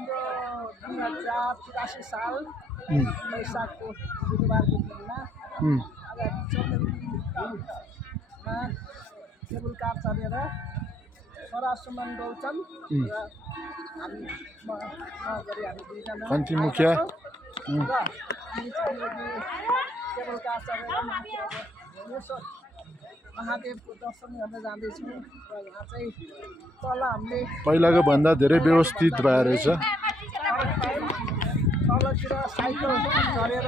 हाम्रो 2083 साल वैशाखको बुधबारको दिनमा केबुल कार चढेर छोरा सुमन गौतम र हामी कान्ति मुखिया केबुल कार चढेर महादेवको दर्शन गर्न जाँदैछौँ र यहाँ चाहिँ तल हामीले पहिलाको भन्दा धेरै व्यवस्थित भएर रहेछ। तलतिर साइकल चढेर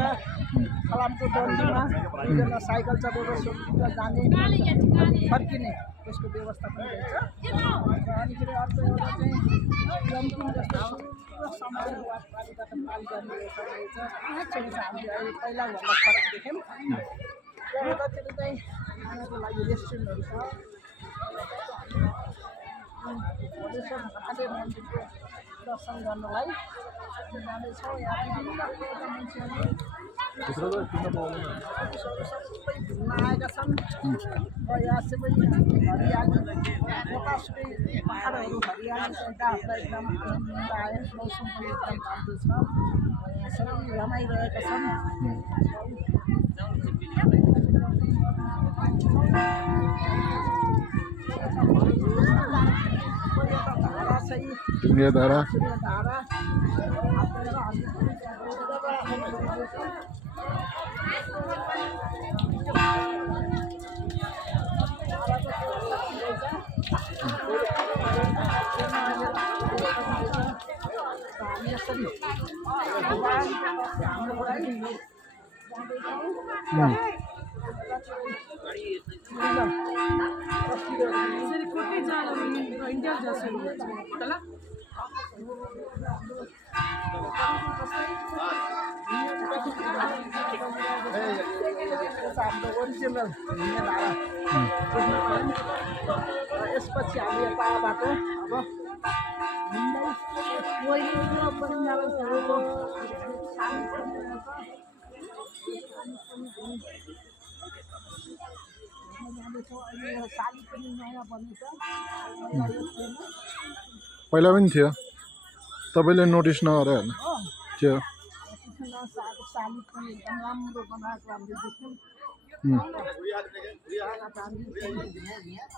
फलामको डन्डीमा दुईजना साइकल चढेर सोधेर जाने फर्किने त्यसको व्यवस्था पनि रहेछ। र अनि फेरि अर्को एउटा चाहिँ जम्पिङ जस्तो समाजवादीबाट पाल गर्ने एउटा रहेछ। हामीले अहिले पहिलाभन्दा फरक देख्यौँ। र यतातिर चाहिँ खानाको लागि रेस्टुरेन्टहरू छ। भोलेश्वर महादेव मन्दिरको दर्शन गर्नलाई जाँदैछौँ। यहाँ विभिन्न प्रकारका मान्छेहरू सबै घुम्न आएका छन्। र यहाँ सबै हरियाली जतासुकै पाहाडहरू हरियाली देख्दा हामीलाई एकदम आनन्द आयो। मौसम पनि एकदम राम्रो छ। यहाँ सबै रमाइरहेका छन्। धारा हाम्रो ओरिजिनल हिँड्ने धारा यसपछि हामी पाबाट अब पहिला पनि थियो, तपाईँले नोटिस नगरे होइन थियो। राम्रो बनाएको हामीले देख्यौँ।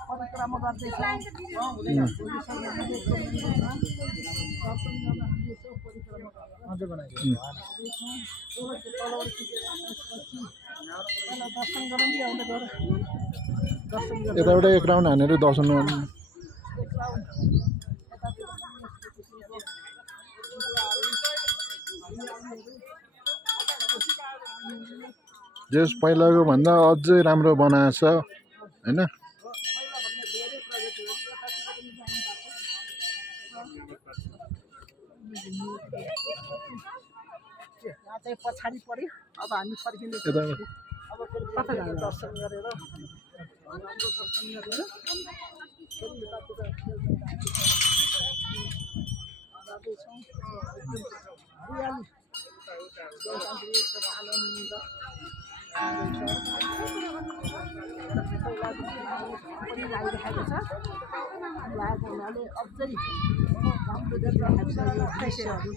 परिक्रमा गर्दैछ। यताबाट एक राउन्ड हानेर दर्शन गर्नु। जस पहिलाको भन्दा अझै राम्रो बनाएछ हैन। चाहिँ पछाडि पर्यो। अब हामी फर्किने अब कता जाने दर्शन गरेर राम्रो दर्शन गरेर जाँदैछौँ। हरियाली आनन्द पनि लागिरहेको छ। लागेको हुनाले अझै राम्रो देखिरहेको छ यो दृश्यहरू।